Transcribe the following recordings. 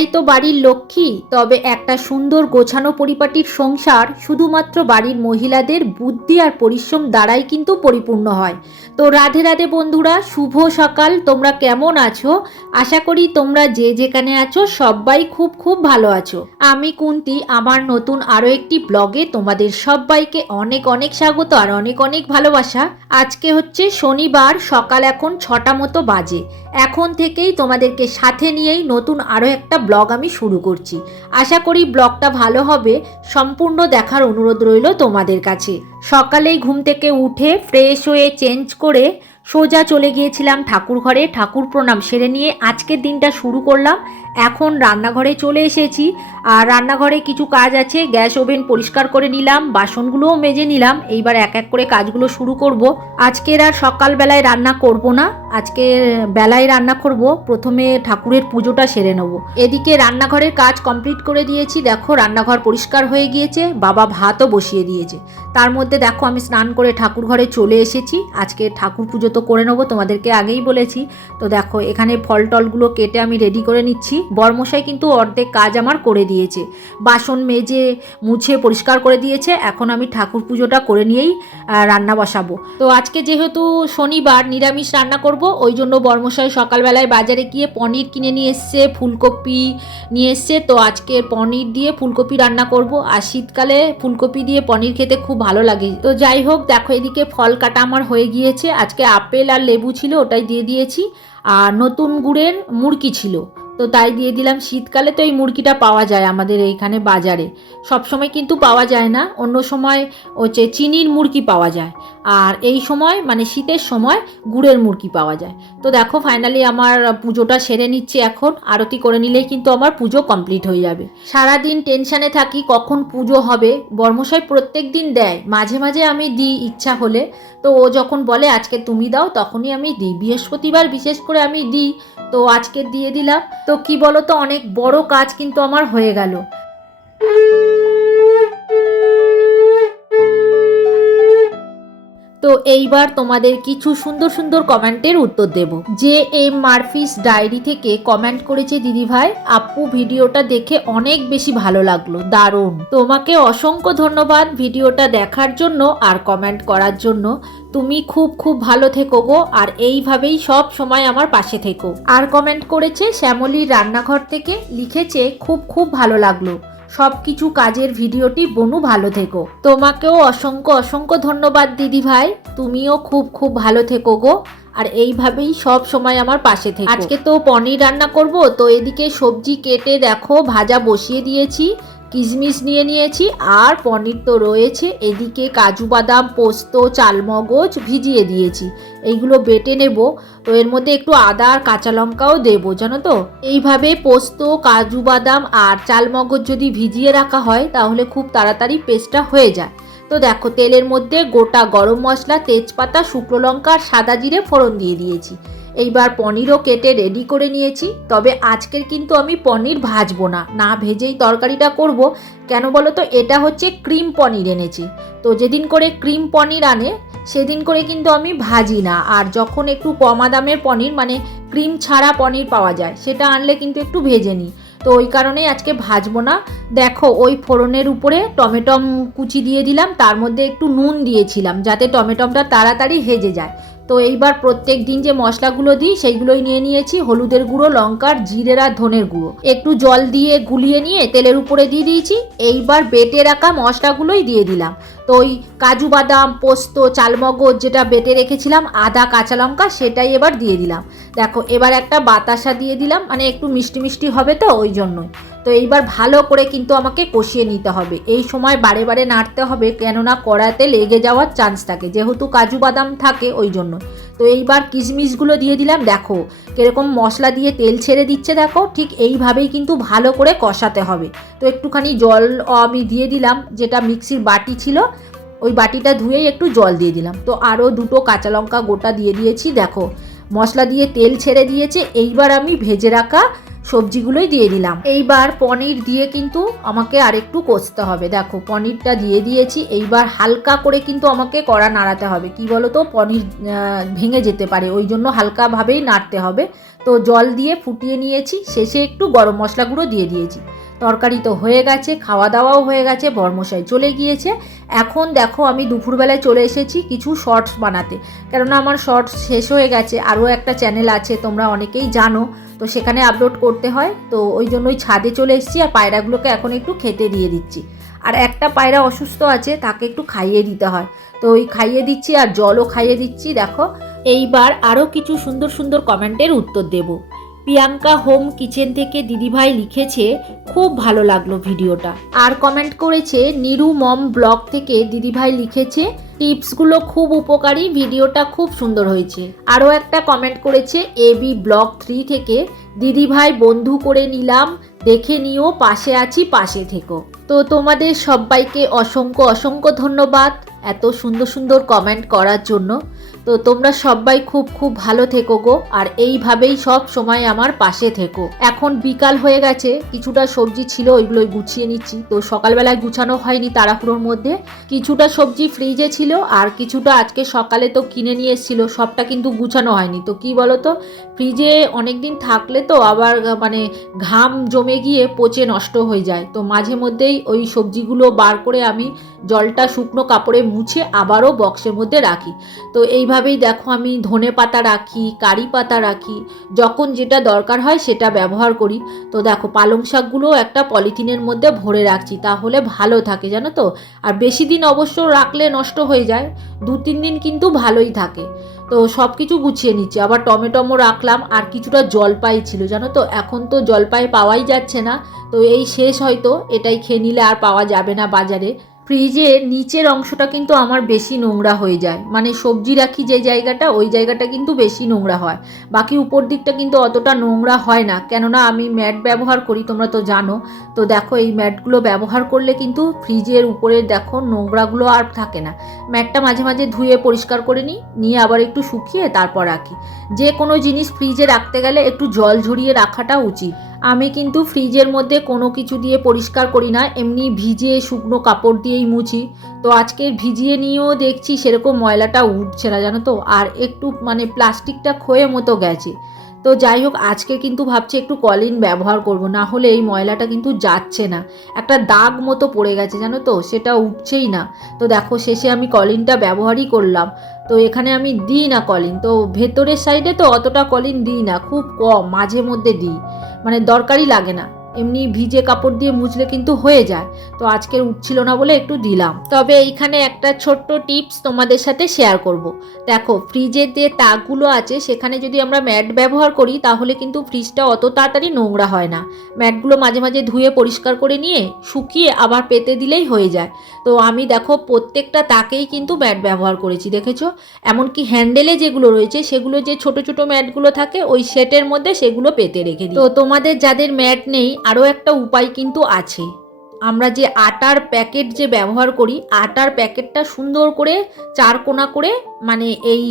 মেয়েরাই তো বাড়ির লক্ষ্মী। তবে একটা সুন্দর গোছানো পরিপাটির সংসার শুধুমাত্র বাড়ির মহিলাদের বুদ্ধি আর পরিশ্রম দ্বারাই কিন্তু পরিপূর্ণ হয়। তো রাধে রাধে বন্ধুরা, শুভ সকাল, তোমরা কেমন আছো? আশা করি তোমরা যে যেখানে আছো সবাই খুব খুব ভালো আছো। আমি কুন্তি, আমার নতুন আরও একটি ব্লগে তোমাদের সবাইকে অনেক অনেক স্বাগত আর অনেক অনেক ভালোবাসা। আজকে হচ্ছে শনিবার, সকাল এখন ছটা মতো বাজে। এখন থেকেই তোমাদেরকে সাথে নিয়েই নতুন আরও একটা ব্লগ আমি শুরু করছি। আশা করি ব্লগটা ভালো হবে, সম্পূর্ণ দেখার অনুরোধ রইল তোমাদের কাছে। সকালেই ঘুম থেকে উঠে ফ্রেশ হয়ে চেঞ্জ করে সোজা চলে গিয়েছিলাম ঠাকুর ঘরে ঠাকুর প্রণাম সেরে নিয়ে আজকের দিনটা শুরু করলাম। এখন রান্নাঘরে চলে এসেছি। আর রান্নাঘরে কিছু কাজ আছে, গ্যাস ওভেন পরিষ্কার করে নিলাম, বাসনগুলোও মেজে নিলাম, এইবার এক এক করে কাজগুলো শুরু করব। আজকের আর সকালবেলায় রান্না করব না আজকে বেলায় রান্না করব, প্রথমে ঠাকুরের পুজোটা সেরে নেব। এদিকে রান্নাঘরের কাজ কমপ্লিট করে দিয়েছি, দেখো রান্নাঘর পরিষ্কার হয়ে গিয়েছে, বাবা ভাতও বসিয়ে দিয়েছে। তার মধ্যে দেখো আমি স্নান করে ঠাকুর ঘরে চলে এসেছি, আজকে ঠাকুর পুজো তো করে নেব, তোমাদেরকে আগেই বলেছি। তো দেখো এখানে ফল টলগুলো কেটে আমি রেডি করে নিচ্ছি। বরমশাই কিন্তু অর্ধেক কাজ আমার করে দিয়েছে। বাসন মেজে, মুছে, পরিষ্কার করে দিয়েছে। এখন আমি ঠাকুর পুজোটা করে নিয়েই রান্না বসাবো। তো আজকে যেহেতু শনিবার, নিরামিষ রান্না করব, ওই জন্য বর্মশাই সকালবেলায় বাজারে গিয়ে পনির কিনে নিয়ে এসছে, ফুলকপি নিয়ে এসছে। তো আজকে পনির দিয়ে ফুলকপি রান্না করব। আর শীতকালে ফুলকপি দিয়ে পনির খেতে খুব ভালো লাগে। তো যাই হোক, দেখো এদিকে ফল কাটা আমার হয়ে গিয়েছে। আজকে আপেল আর লেবু ছিল, ওটাই দিয়ে দিয়েছি। আর নতুন গুড়ের মুড়কি ছিল। তো তাই দিয়ে দিলাম। শীতকালে তো এই মুরগিটা পাওয়া যায় আমাদের এইখানে বাজারে। সব সময় কিন্তু পাওয়া যায় না। অন্য সময় হচ্ছে চিনির মুরগি পাওয়া যায়। আর এই সময় মানে শীতের সময় গুড়ের মুরগি পাওয়া যায়। তো দেখো ফাইনালি আমার পুজোটা সেরে নিচ্ছে এখন। আরতি করে নিলেই কিন্তু আমার পুজো কমপ্লিট হয়ে যাবে। সারাদিন টেনশানে থাকি কখন পুজো হবে। বর্মশাই প্রত্যেক দিন দেয়। মাঝে মাঝে আমি দিই ইচ্ছা হলে। তো ও যখন বলে, আজকে তুমি দাও, তখনই আমি দিই। বৃহস্পতিবার বিশেষ করে আমি দিই। তো আজকে দিয়ে দিলাম। তো কি বলো তো অনেক বড় কাজ কিন্তু আমার হয়ে গেল। তো এইবার তোমাদের কিছু সুন্দর সুন্দর কমেন্টের উত্তর দেব। যে এম মারফিস ডায়েরি থেকে কমেন্ট করেছে দিদিভাই আপু, ভিডিওটা দেখে অনেক বেশি ভালো লাগল। দারুণ। তোমাকে অসংখ্য ধন্যবাদ ভিডিওটা দেখার জন্য আর কমেন্ট করার জন্য। তুমি খুব খুব ভালো থেকো গো, আর এইভাবেই সব সময় আমার পাশে থেকো। আর কমেন্ট করেছে, শ্যামলীর রান্নাঘর থেকে লিখেছে, খুব খুব ভালো লাগল। সব কিছু কাজের ভিডিওটি বনু ভালো থেকো। তোমাকেও অসংখ্য অসংখ্য ধন্যবাদ, দিদি ভাই। তুমিও খুব খুব ভালো থেকো গো। আর এইভাবেই সব সময় আমার পাশে থেকে। আজকে তো পনির রান্না করব, তো এদিকে সবজি কেটে দেখো, ভাজা বসিয়ে দিয়েছি। কিশমিশ নিয়ে নিয়েছি, আর পনির তো রয়েছে। এদিকে কাজু বাদাম, পোস্ত, চালমগজ ভিজিয়ে দিয়েছি। এইগুলো বেটে নেব। তো এর মধ্যে একটু আদা আর কাঁচা লঙ্কাও দেবো, জানো তো? এইভাবে পোস্ত, কাজু বাদাম আর চালমগজ যদি ভিজিয়ে রাখা হয়, তাহলে খুব তাড়াতাড়ি পেস্টটা হয়ে যায়। তো দেখো, তেলের মধ্যে গোটা গরম মশলা, তেজপাতা, শুকনো লঙ্কা আর সাদা জিরে ফোড়ন দিয়ে দিয়েছি। এইবার পনিরও কেটে রেডি করে নিয়েছি, তবে আজকের কিন্তু আমি পনির ভাজবো না। না ভেজেই তরকারিটা করব। কেন বলো তো এটা হচ্ছে ক্রিম পনির এনেছি। তো যেদিন করে ক্রিম পনির আনে, সেদিন করে কিন্তু আমি ভাজি না। আর যখন একটু কমা দামের পনির মানে ক্রিম ছাড়া পনির পাওয়া যায়, সেটা আনলে কিন্তু একটু ভেজে নিই। তো ওই কারণেই আজকে ভাজবো না। দেখো, ওই ফোড়নের উপরে টমেটম কুচি দিয়ে দিলাম, তার মধ্যে একটু নুন দিয়েছিলাম, যাতে টমেটমটা তাড়াতাড়ি হেজে যায়। তো এইবার প্রত্যেক দিন যে মশলাগুলো দিই, সেইগুলোই নিয়ে নিয়েছি। হলুদের গুঁড়ো, লঙ্কার, জিরের আর ধনের গুঁড়ো। একটু জল দিয়ে গুলিয়ে নিয়ে তেলের উপরে দিয়ে দিয়েছি। এইবার বেটে রাখা মশলাগুলোই দিয়ে দিলাম। তো ওই কাজু বাদাম, পোস্ত, চালমগজ যেটা বেটে রেখেছিলাম, আদা, কাঁচা লঙ্কা, সেটাই এবার দিয়ে দিলাম। দেখো, এবার একটা বাতাসা দিয়ে দিলাম। মানে একটু মিষ্টি মিষ্টি হবে তো, ওই জন্যই। তো এইবার ভালো করে কিন্তু আমাকে কষিয়ে নিতে হবে। এই সময় বারে বারে নাড়তে হবে, কেননা কড়াতে লেগে যাওয়ার চান্স থাকে, যেহেতু কাজু বাদাম থাকে ওই জন্য। তো এইবার কিশমিশগুলো দিয়ে দিলাম, দেখো কীরকম মশলা দিয়ে তেল ছেড়ে দিচ্ছে, দেখো ঠিক এইভাবেই কিন্তু ভালো করে কষাতে হবে। তো একটুখানি জল আমি দিয়ে দিলাম, যেটা মিক্সির বাটি ছিল, ওই বাটিটা ধুয়েই একটু জল দিয়ে দিলাম। তো আরও দুটো কাঁচা লঙ্কা গোটা দিয়ে দিয়েছি, দেখো। মশলা দিয়ে তেল ছেড়ে দিয়েছে, এইবার আমি ভেজে রাখা সবজিগুলোই দিয়ে দিলাম। এইবার পনির দিয়ে কিন্তু আমাকে আরেকটু কষতে হবে। দেখো, পনিরটা দিয়ে দিয়েছি। এইবার হালকা করে কিন্তু আমাকে কড়া নাড়াতে হবে। কি বলো তো পনির ভেঙে যেতে পারে। ওই জন্য হালকাভাবেই নাড়তে হবে। তো জল দিয়ে ফুটিয়ে নিয়েছি। শেষে একটু গরম মশলা গুঁড়ো দিয়ে দিয়েছি। তরকারি তো হয়ে গেছে, খাওয়া দাওয়াও হয়ে গেছে, বর্মশাই চলে গিয়েছে। এখন দেখো আমি দুপুরবেলায় চলে এসেছি কিছু শর্টস বানাতে। কেননা আমার শর্টস শেষ হয়ে গেছে, আরও একটা চ্যানেল আছে, তোমরা অনেকেই জানো, তো সেখানে আপলোড করতে হয়। তো ওই জন্যই ছাদে চলে এসেছি আর পায়রাগুলোকে এখন একটু খেতে দিয়ে দিচ্ছি। আর একটা পায়রা অসুস্থ আছে, তাকে একটু খাইয়ে দিতে হয়। তো ওই খাইয়ে দিচ্ছি আর জলও খাইয়ে দিচ্ছি, দেখো। এইবার আরও কিছু সুন্দর সুন্দর কমেন্টের উত্তর দেব। প্রিয়াঙ্কা হোম কিচেন থেকে দিদিভাই লিখেছে, খুব ভালো লাগল ভিডিওটা। আর কমেন্ট করেছে, নিরু মম ব্লগ থেকে দিদিভাই লিখেছে, টিপসগুলো খুব উপকারী, ভিডিওটা খুব সুন্দর হয়েছে। আরও একটা কমেন্ট করেছে, এ বি ব্লগ থ্রি থেকে দিদিভাই বন্ধু করে নিলাম, দেখে নিও, পাশে আছি, পাশে থেকো। তো তোমাদের সবাইকে অসংখ্য অসংখ্য ধন্যবাদ। এত সুন্দর সুন্দর কমেন্ট করার জন্য। তো তোমরা সবাই খুব খুব ভালো থেকো গো, আর এইভাবেই সব সময় আমার পাশে থেকো। এখন বিকাল হয়ে গেছে, কিছুটা সবজি ছিল, ওইগুলোই গুছিয়ে নিচ্ছি। তো সকালবেলায় গুছানো হয়নি তাড়াহুড়োর মধ্যে। কিছুটা সবজি ফ্রিজে ছিল, আর কিছুটা আজকে সকালে তো কিনে নিয়ে এসেছিল, সবটা কিন্তু গুছানো হয়নি। তো কি বলো তো ফ্রিজে অনেক দিন থাকলে তো আবার মানে ঘাম জমে গিয়ে পচে নষ্ট হয়ে যায়। তো মাঝে মধ্যেই ওই সবজিগুলো বার করে আমি জলটা শুকনো কাপড়ে মুছে আবারও বক্সের মধ্যে রাখি। তো এইভাবেই দেখো আমি ধনে পাতা রাখি, কারি পাতা রাখি, যখন যেটা দরকার হয় সেটা ব্যবহার করি। তো দেখো পালং শাকগুলো একটা পলিথিনের মধ্যে ভরে রাখছি, তাহলে ভালো থাকে জানো তো? আর বেশি দিন অবশ্য রাখলে নষ্ট হয়ে যায়, দু তিন দিন কিন্তু ভালোই থাকে। তো সব কিছু গুছিয়ে নিচ্ছি, আবার টমেটোমো রাখলাম, আর কিছুটা জলপাই ছিল জানো তো? এখন তো জলপাই পাওয়াই যাচ্ছে না, তো এই শেষ হয়তো, এটাই খেয়ে নিলে আর পাওয়া যাবে না বাজারে। ফ্রিজের নিচের অংশটা কিন্তু আমার বেশি নোংরা হয়ে যায়। মানে সবজি রাখি যে জায়গাটা, ওই জায়গাটা কিন্তু বেশি নোংরা হয়। বাকি উপর দিকটা কিন্তু অতটা নোংরা হয় না। কেননা আমি ম্যাট ব্যবহার করি, তোমরা তো জানো। তো দেখো, এই ম্যাটগুলো ব্যবহার করলে কিন্তু ফ্রিজের উপরে দেখো নোংরাগুলো আর থাকে না। ম্যাটটা মাঝে মাঝে ধুয়ে পরিষ্কার করে নিই, নিয়ে আবার একটু শুকিয়ে তারপর রাখি। যে কোনো জিনিস ফ্রিজে রাখতে গেলে একটু জল ঝরিয়ে রাখাটা উচিত। আমি কিন্তু ফ্রিজের মধ্যে কোনো কিছু দিয়ে পরিষ্কার করি না, এমনি ভিজিয়ে শুকনো কাপড় দিয়েই মুছি। তো আজকে ভিজিয়ে নিয়েও দেখছি সেরকম ময়লাটা উঠছে না, জানো তো? আর একটু মানে প্লাস্টিকটা ক্ষয়ে মতো গেছে। তো যাই হোক, আজকে কিন্তু ভাবছি একটু কলিন ব্যবহার করব, না হলে এই ময়লাটা কিন্তু যাচ্ছে না। একটা দাগ মতো পড়ে গেছে, জানো তো, সেটা উঠছেই না। তো দেখো, শেষে আমি কলিনটা ব্যবহারই করলাম। তো এখানে আমি দিই না কলিন, তো ভেতরের সাইডে তো অতটা কলিন দিই না, খুব কম, মাঝে মধ্যে দিই। মানে দরকারই লাগে না। এমনি ভিজে কাপড় দিয়ে মুছলে কিন্তু হয়ে যায়। তো আজকের উঠছিল না বলে একটু দিলাম। তবে এইখানে একটা ছোট্ট টিপস তোমাদের সাথে শেয়ার করব। দেখো ফ্রিজের যে তাকগুলো আছে, সেখানে যদি আমরা ম্যাট ব্যবহার করি, তাহলে কিন্তু ফ্রিজটা অত তাড়াতাড়ি নোংরা হয় না। ম্যাটগুলো মাঝে মাঝে ধুয়ে পরিষ্কার করে নিয়ে, শুকিয়ে আবার পেতে দিলেই হয়ে যায়। তো আমি দেখো, প্রত্যেকটা তাকেই কিন্তু ম্যাট ব্যবহার করেছি, দেখেছ? এমনকি হ্যান্ডেলে যেগুলো রয়েছে, সেগুলো যে ছোট ছোট ম্যাটগুলো থাকে, ওই সেটের মধ্যে সেগুলো পেতে রেখে দিই। তো তোমাদের যাদের ম্যাট নেই আরও একটা উপায় কিন্তু আছে। আমরা যে আটার প্যাকেট যে ব্যবহার করি, আটার প্যাকেটটা সুন্দর করে চার কোনা করে মানে এই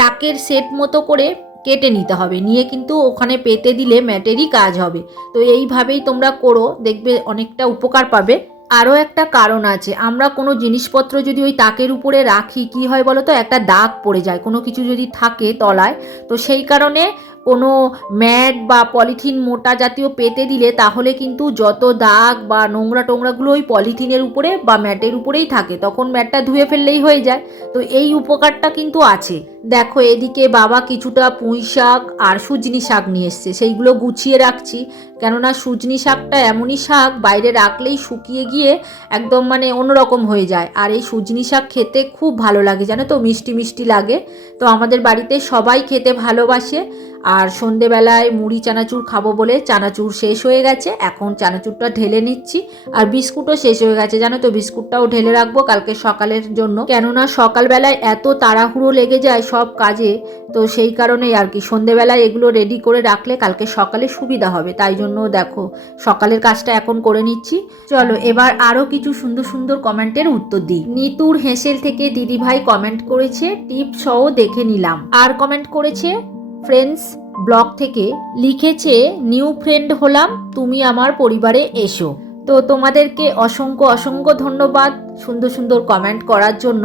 তাকের সেট মতো করে কেটে নিতে হবে। নিয়ে কিন্তু ওখানে পেতে দিলে ম্যাটেরই কাজ হবে। তো এইভাবেই তোমরা করো, দেখবে অনেকটা উপকার পাবে। আরও একটা কারণ আছে, আমরা কোনো জিনিসপত্র যদি ওই তাকের উপরে রাখি, কি হয় বলো তো একটা দাগ পড়ে যায়, কোনো কিছু যদি থাকে তলায়, তো সেই কারণে কোনো ম্যাট বা পলিথিন মোটা জাতীয় পেতে দিলে তাহলে কিন্তু যত দাগ বা নোংরা টোংরাগুলো ওই পলিথিনের উপরে বা ম্যাটের উপরেই থাকে, তখন ম্যাটটা ধুয়ে ফেললেই হয়ে যায়। তো এই উপকারটা কিন্তু আছে। দেখো, এদিকে বাবা কিছুটা পুঁই শাক আর সুজনি শাক নিয়ে এসছে, সেইগুলো গুছিয়ে রাখছি। কেননা সুজনি শাকটা এমনই শাক, বাইরে রাখলেই শুকিয়ে গিয়ে একদম মানে অন্যরকম হয়ে যায়। আর এই সুজনি শাক খেতে খুব ভালো লাগে, জানো তো? মিষ্টি মিষ্টি লাগে। তো আমাদের বাড়িতে সবাই খেতে ভালোবাসে। আর সন্ধেবেলায় মুড়ি চানাচুর খাব বলে চানাচুর শেষ হয়ে গেছে। এখন চানাচুরটা ঢেলে নিচ্ছি। আর বিস্কুটও শেষ হয়ে গেছে। জানো তো, বিস্কুটটাও ঢেলে রাখব কালকে সকালের জন্য। কেননা সকালবেলায় এত তাড়াহুড়ো লেগে যায় সব কাজে, তো সেই কারণেই আর কি। সন্ধেবেলায় এগুলো রেডি করে রাখলে কালকে সকালে সুবিধা হবে। তাই জন্য দেখো, সকালের কাজটা এখন করে নিচ্ছি। চলো, এবার আরও কিছু সুন্দর সুন্দর কমেন্টের উত্তর দিই। নিতুর হেসেল থেকে দিদিভাই কমেন্ট করেছে টিপ সহ দেখে নিলাম। আর কমেন্ট করেছে ফ্রেন্ডস ব্লগ থেকে লিখেছে, নিউ ফ্রেন্ড হলাম, তুমি আমার পরিবারে এসো। তো তোমাদেরকে অসংখ্য অসংখ্য ধন্যবাদ সুন্দর সুন্দর কমেন্ট করার জন্য।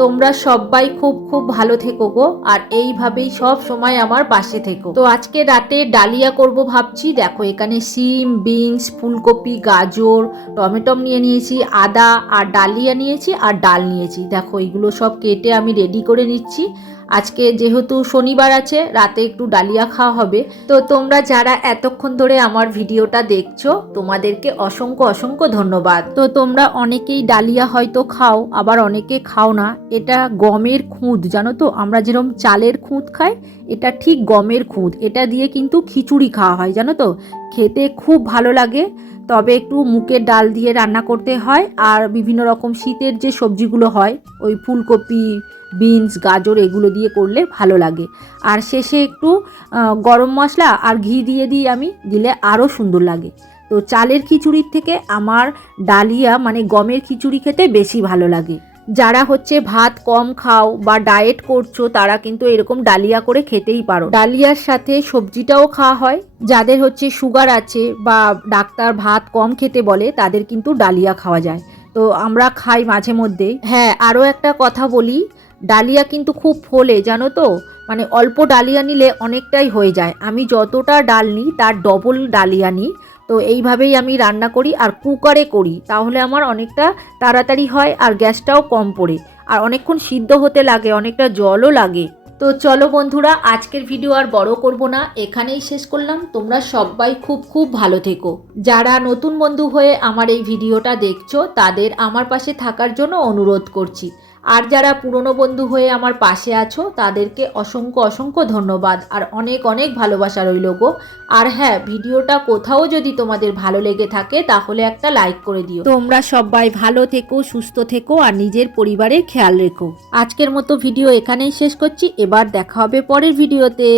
তোমরা সবাই খুব খুব ভালো থেকো গো, আর এইভাবেই সব সময় আমার পাশে থেকো। তো আজকে রাতে ডালিয়া করব ভাবছি। দেখো, এখানে সিম বিনস, ফুলকপি, গাজর, টমেটম নিয়ে নিয়েছি, আদা, আর ডালিয়া নিয়েছি, আর ডাল নিয়েছি। দেখো এগুলো সব কেটে আমি রেডি করে নিচ্ছি। আজকে যেহেতু শনিবার আছে, রাতে একটু ডালিয়া খাওয়া হবে। তো তোমরা যারা এতক্ষণ ধরে আমার ভিডিওটা দেখছ, তোমাদেরকে অসংখ্য অসংখ্য ধন্যবাদ। তো তোমরা অনেকেই ডালিয়া হয়তো খাও, আবার অনেকে খাও না। এটা গমের খুঁত, জানো তো? আমরা যেরকম চালের খুঁত খাই, এটা ঠিক গমের খুঁত। এটা দিয়ে কিন্তু খিচুড়ি খাওয়া হয়, জানো তো? খেতে খুব ভালো লাগে। তবে একটু মুখের ডাল দিয়ে রান্না করতে হয়, আর বিভিন্ন রকম শীতের যে সবজিগুলো হয়, ওই ফুলকপি বিনস, গাজর এগুলো দিয়ে করলে ভালো লাগে। আর শেষে একটু গরম মশলা আর ঘি দিয়ে দিই আমি, দিলে আরও সুন্দর লাগে। তো চালের খিচুড়ির থেকে আমার ডালিয়া মানে গমের খিচুড়ি খেতে বেশি ভালো লাগে। যারা হচ্ছে ভাত কম খাও বা ডায়েট করছ, তারা কিন্তু এরকম ডালিয়া করে খেতেই পারো। ডালিয়ার সাথে সবজিটাও খাওয়া হয়। যাদের হচ্ছে সুগার আছে বা ডাক্তার ভাত কম খেতে বলে, তাদের কিন্তু ডালিয়া খাওয়া যায়। তো আমরা খাই মাঝে মধ্যেই। হ্যাঁ আরও একটা কথা বলি ডালিয়া কিন্তু খুব ফোলে, জানো তো? মানে অল্প ডালিয়া নিলে অনেকটাই হয়ে যায়। আমি যতটা ডাল নিই, তার ডবল ডালিয়া নিই। তো এইভাবেই আমি রান্না করি আর কুকারে করি। তাহলে আমার অনেকটা তাড়াতাড়ি হয় আর গ্যাসটাও কম পড়ে। আর অনেকক্ষণ সিদ্ধ হতে লাগে, অনেকটা জলও লাগে। তো চলো বন্ধুরা, আজকের ভিডিও আর বড় করব না। এখানেই শেষ করলাম। তোমরা সবাই খুব খুব ভালো থেকো। যারা নতুন বন্ধু হয়ে আমার এই ভিডিওটা দেখছ, তাদের আমার পাশে থাকার জন্য অনুরোধ করছি। আর যারা পুরনো বন্ধু হয়ে আমার পাশে আছো তাদেরকে অসংখ্য অসংখ্য ধন্যবাদ আর অনেক অনেক ভালোবাসা রইল গো। আর হ্যাঁ ভিডিওটা কোথাও যদি তোমাদের ভালো লেগে থাকে তাহলে একটা লাইক করে দিও। তোমরা সবাই ভালো থেকো সুস্থ থেকো আর নিজের পরিবারের খেয়াল রেখো। আজকের মতো ভিডিও এখানেই শেষ করছি। এবার দেখা হবে পরের ভিডিওতে।